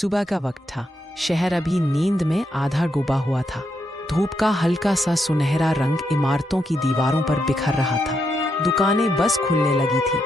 सुबह का वक्त था। शहर अभी नींद में आधा डूबा हुआ था। धूप का हल्का सा सुनहरा रंग इमारतों की दीवारों पर बिखर रहा था। दुकानें बस खुलने लगी थी।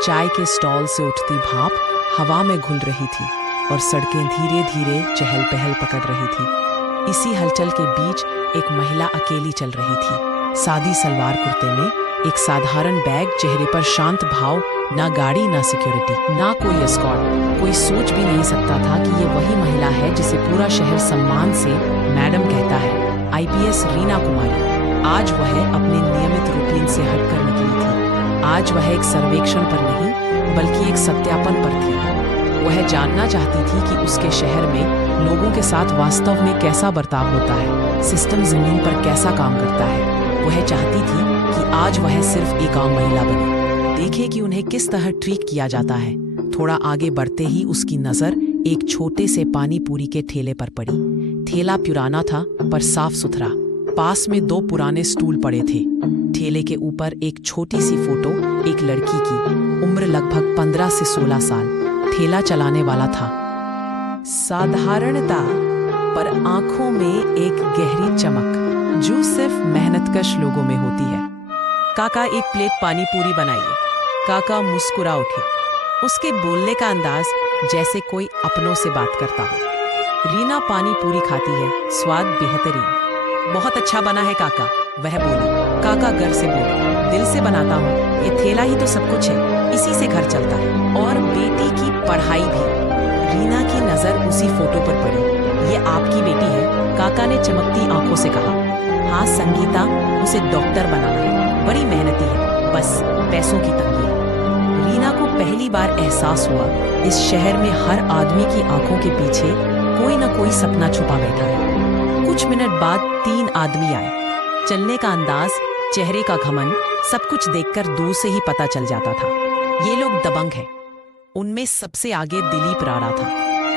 चाय के स्टॉल से उठती भाप हवा में घुल रही थी और सड़कें धीरे धीरे चहल पहल पकड़ रही थी। इसी हलचल के बीच एक महिला अकेली चल रही थी। सादी सलवार कुर्ते में, एक साधारण बैग, चेहरे पर शांत भाव। ना गाड़ी, ना सिक्योरिटी, ना कोई एस्कॉर्ट। कोई सोच भी नहीं सकता था कि ये वही महिला है जिसे पूरा शहर सम्मान से मैडम कहता है। आईपीएस रीना कुमारी। आज वह अपने नियमित रूटीन से हटकर निकली थी। आज वह एक सर्वेक्षण पर नहीं बल्कि एक सत्यापन पर थी। वह जानना चाहती थी कि उसके शहर में लोगों के साथ वास्तव में कैसा बर्ताव होता है, सिस्टम जमीन पर कैसा काम करता है। वह चाहती थी कि आज वह सिर्फ एक आम महिला बने, देखे कि उन्हें किस तरह ट्रीट किया जाता है। थोड़ा आगे बढ़ते ही उसकी नजर एक छोटे से पानी पूरी के ठेले पर पड़ी। ठेला पुराना था पर साफ सुथरा। पास में 2 पुराने स्टूल पड़े थे। ठेले के ऊपर एक छोटी सी फोटो, एक लड़की की, उम्र लगभग 15 से 16 साल। ठेला चलाने वाला था। साधारणता पर आंखों में एक गहरी चमक जो सिर्फ मेहनतकश लोगों में होती है। काका, एक प्लेट पानी पूरी बनाइए। काका मुस्कुरा उठे। उसके बोलने का अंदाज जैसे कोई अपनों से बात करता हो। रीना पानी पूरी खाती है, स्वाद बेहतरीन। बहुत अच्छा बना है काका, वह बोली। काका घर से बोले, दिल से बनाता हूँ, ये ठेला ही तो सब कुछ है, इसी से घर चलता है। और बेटी की पढ़ाई भी। रीना की नजर उसी फोटो पर पड़ी। ये आपकी बेटी है? काका ने चमकती आंखों से कहा। हाँ संगीता, उसे डॉक्टर बनाना है, बड़ी मेहनती है, बस पैसों की तंगी है। रीना को पहली बार एहसास हुआ इस शहर में हर आदमी की आंखों के पीछे कोई न कोई सपना छुपा बैठा है। कुछ मिनट बाद 3 आदमी आए। चलने का अंदाज, चेहरे का घमंड, सब कुछ देखकर दूर से ही पता चल जाता था ये लोग दबंग हैं। उनमें सबसे आगे दिलीप राणा था,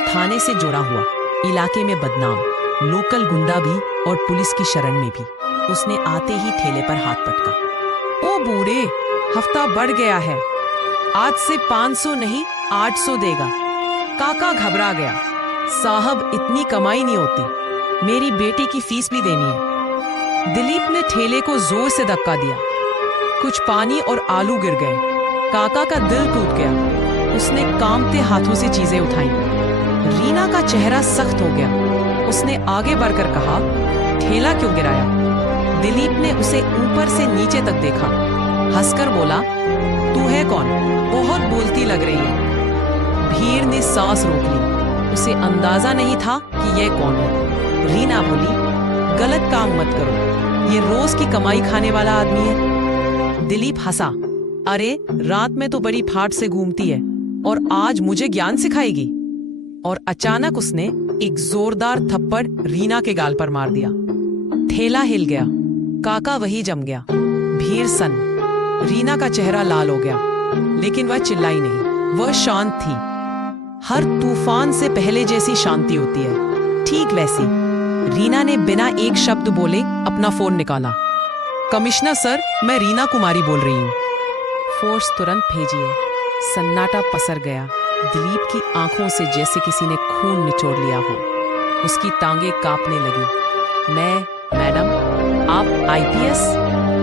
थाने से जुड़ा हुआ, इलाके में बदनाम, लोकल गुंडा भी और पुलिस की शरण में भी। उसने आते ही ठेले पर हाथ पटका। ओ बूढ़े, हफ्ता बढ़ गया है, आज से 500 नहीं 800 देगा। काका घबरा गया। साहब, इतनी कमाई नहीं होती, मेरी बेटी की फीस भी देनी है। दिलीप ने ठेले को जोर से धक्का दिया। कुछ पानी और आलू गिर गए। काका का दिल टूट गया। उसने कांपते हाथों से चीजें उठाई। रीना का चेहरा सख्त हो गया। उसने आगे बढ़कर कहा, ठेला क्यों गिराया? दिलीप ने उसे ऊपर से नीचे तक देखा, हंसकर बोला, तू है कौन? बहुत बोलती लग रही है। भीड़ ने सांस रोक ली। उसे अंदाजा नहीं था कि यह कौन है। रीना बोली, गलत काम मत करो, ये रोज की कमाई खाने वाला आदमी है। दिलीप हंसा, अरे रात में तो बड़ी फाट से घूमती है और आज मुझे ज्ञान सिखाएगी। और अचानक उसने एक जोरदार थप्पड़ रीना के गाल पर मार दिया। ठेला हिल गया। काका वही जम गया। भीड़ सन। रीना का चेहरा लाल हो गया, लेकिन वह चिल्लाई नहीं। वह शांत थी। हर तूफान से पहले जैसी शांति होती है, ठीक वैसी। रीना ने बिना एक शब्द बोले अपना फोन निकाला। कमिश्नर सर, मैं रीना कुमारी बोल रही हूँ। फोर्स तुरंत भेजिए। सन्नाटा पसर गया। दिलीप की आंखों से जैसे किसी ने खून निचोड़ लिया हो। उसकी टांगें कांपने लगी। मैडम, आप आईपीएस?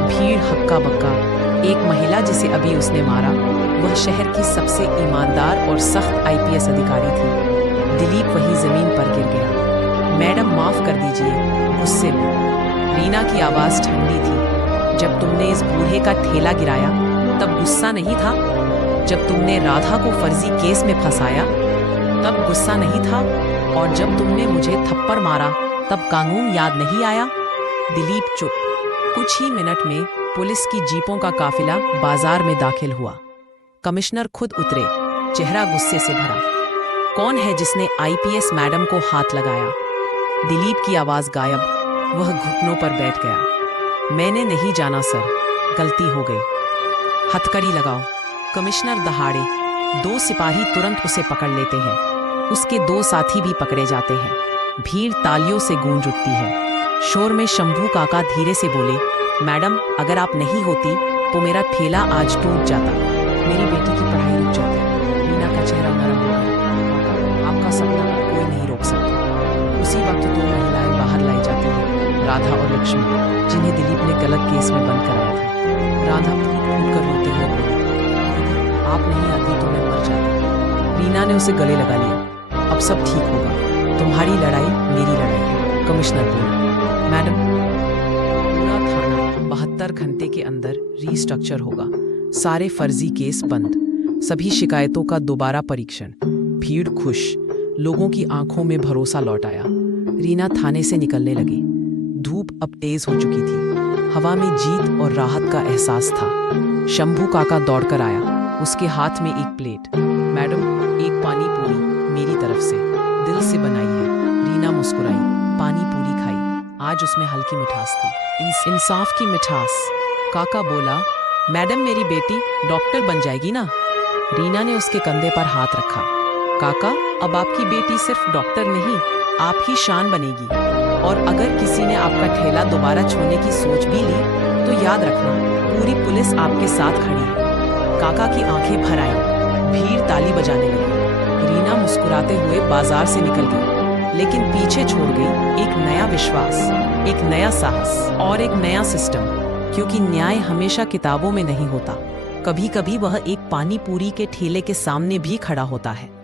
भीड़ हक्का बक्का। एक महिला जिसे अभी उसने मारा, वह शहर की सबसे ईमानदार और सख्त आईपीएस अधिकारी थी। दिलीप वही जमीन पर गिर गया। मैडम माफ कर दीजिए, गुस्से में। रीना की आवाज ठंडी थी। जब तुमने इस बूढ़े का ठेला गिराया तब गुस्सा नहीं था? जब तुमने राधा को फर्जी केस में फंसाया तब गुस्सा नहीं था? और जब तुमने मुझे थप्पड़ मारा तब कानून याद नहीं आया? दिलीप चुप। कुछ ही मिनट में पुलिस की जीपों का काफिला बाजार में दाखिल हुआ। कमिश्नर खुद उतरे, चेहरा गुस्से से भरा। कौन है जिसने आईपीएस मैडम को हाथ लगाया? दिलीप की आवाज गायब। वह घुटनों पर बैठ गया। मैंने नहीं जाना सर, गलती हो गई। हथकड़ी लगाओ। कमिश्नर दहाड़े। 2 सिपाही तुरंत उसे पकड़ लेते हैं। उसके 2 साथी भी पकड़े जाते हैं। भीड़ तालियों से गूंज उठती है। शोर में शंभू काका धीरे से बोले, मैडम, अगर आप नहीं होती तो मेरा ठेला आज टूट जाता, मेरी बेटी की पढ़ाई रुक जाती। रीना का चेहरा नरम हो गया। आपका सपना अब कोई राधा और लक्ष्मी, जिन्हें दिलीप ने गलत केस में बंद कराया था। राधा फूट फूट कर रोते हुए बोली, "दीदी, आप नहीं आती तो मैं मर जाती।" रीना ने उसे गले लगा लिया। "अब सब ठीक होगा, तुम्हारी लड़ाई मेरी लड़ाई है," कमिश्नर बोला। "मैडम, पूरा थाना 72 घंटे के अंदर रीस्ट्रक्चर होगा, सारे फर्जी केस बंद, सभी शिकायतों का दोबारा परीक्षण।" भीड़ खुश, लोगों की आंखों में भरोसा लौट आया। रीना थाने से निकलने लगी। धूप अब तेज हो चुकी थी, हवा में जीत और राहत का एहसास था। शंभू काका दौड़कर आया, उसके हाथ में एक प्लेट। "मैडम, एक पानी पूरी मेरी तरफ से, दिल से बनाई है।" रीना मुस्कुराई, पानी पूरी खाई। आज उसमें हल्की मिठास थी, इंसाफ की मिठास। काका बोला, "मैडम, मेरी बेटी डॉक्टर बन जाएगी ना?" रीना ने उसके कंधे पर हाथ रखा। "काका, अब आपकी बेटी सिर्फ डॉक्टर नहीं, आप ही शान बनेगी। और अगर किसी ने आपका ठेला दोबारा छूने की सोच भी ली तो याद रखना, पूरी पुलिस आपके साथ खड़ी है।" काका की आंखें भर आईं, भीड़ ताली बजाने लगी। रीना मुस्कुराते हुए बाजार से निकल गई, लेकिन पीछे छोड़ गई एक नया विश्वास, एक नया साहस और एक नया सिस्टम। क्योंकि न्याय हमेशा किताबों में नहीं होता, कभी कभी वह एक पानी पूरी के ठेले के सामने भी खड़ा होता है।